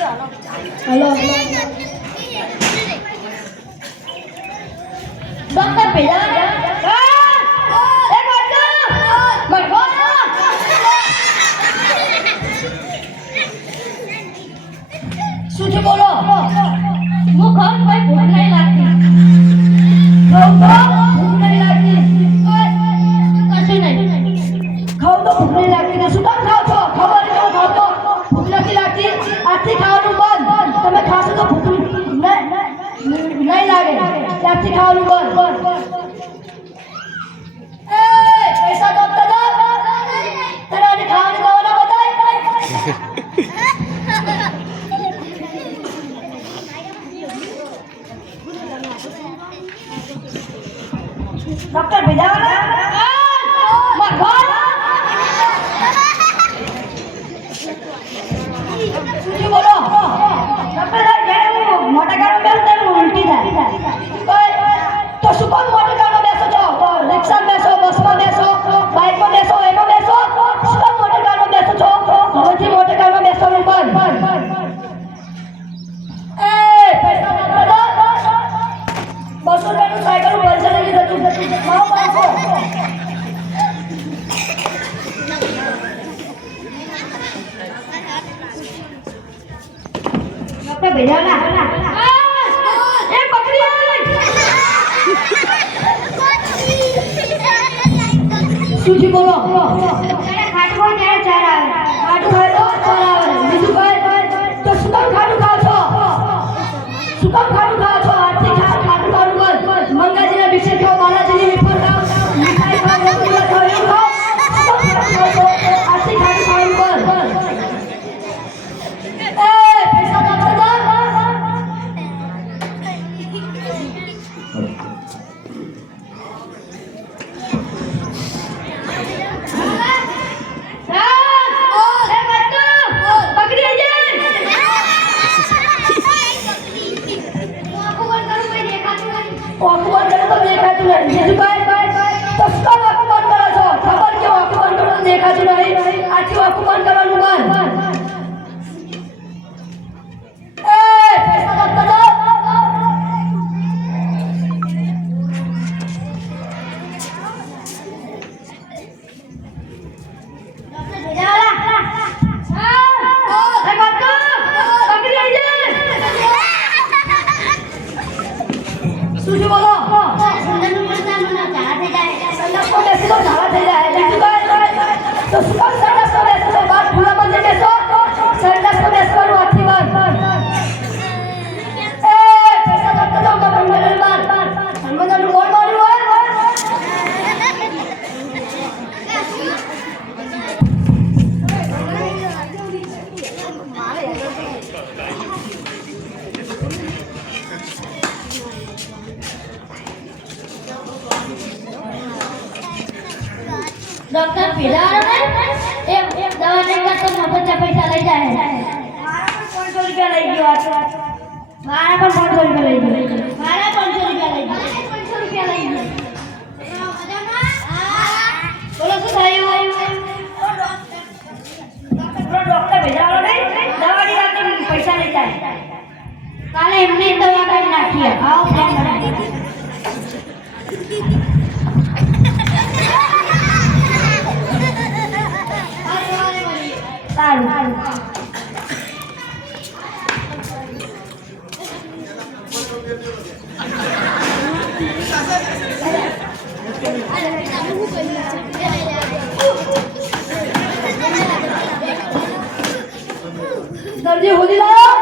hello doctor भेजा सूची बोलो वो खाओ भाई भूख नहीं लगती खाओ तो भूख नहीं लगती कैसे नहीं खाओ तो भूख नहीं लगती तो सुबह खाओ तो खबर क्यों खाओ तो भूख नहीं लगती आती खाओ बंद તમે ખાશો તો ભૂખ નહીં લાગે ત્યારથી ખાવાનું બંધ એ પૈસા તો આપતા જાઓ તને આજે ખાવાનું ખાવાના બતાય डॉक्टर भेजावाना मार भाई सुनी बोलो डॉक्टर જ્યારે મોટા કારો બેસતે ઉલટી થાય તો શું કોણ મોટા કારો બેસો છો રિક્ષા બેસો બસમાં બેસો બાઇકમાં બેસો એમાં બેસો શું કોણ મોટા કારો બેસો છો હવેથી મોટા કારો બેસવાનું બંધ એ પૈસા આપતા બસો રૂપિયાનું સાયકલ પૈસા લઈ જતું મારો પાંચસો ડોક્ટર ભેજાના એ પકડી સુજી બોલો ખાટું ક્યારે ચાર આવે ખાટું ખાય તો ચાર આવે બીજું કઈ તો શું કામ ખાટું ખાવ છો શું કામ ખાટું ખાવ છો આજથી ખાટું ખાવાનું બંધ મંગાજીના બિસ્કિટ ખાઓ બાલાજીની વેફર ખાઓ મીઠાઈ ખાઓ રસગુલ્લા ખાઓ એવું ખાઓ આજથી ખાટું ખાવાનું બંધ એ પૈસા આપતા જાઓ सुजी बोलो तो सुबह संडास में बेसो बात खुला बंद बेसो संडास में बेसવાનું આથી બાર એ પૈસા આપતા જાઓ બંગલે બાર સંબંધનું બોલ માર્યું હોય डॉक्टर पिलार ने एक दवा नहीं का तो मफत पैसा ले जाए मारा पर 500 रुपया ले गयो मारा पर 500 रुपया ले गयो मारा 500 रुपया ले गयो 500 रुपया ले गयो मजामा बोलो શું થયું ડોક્ટર ભેજાવો નહીં દવાડી વાતે પૈસા લઈ જાય કાલે એમને દવા કાઢી નાખી આવો પ્લાન બનાવી સારું दर्जी होली लाओ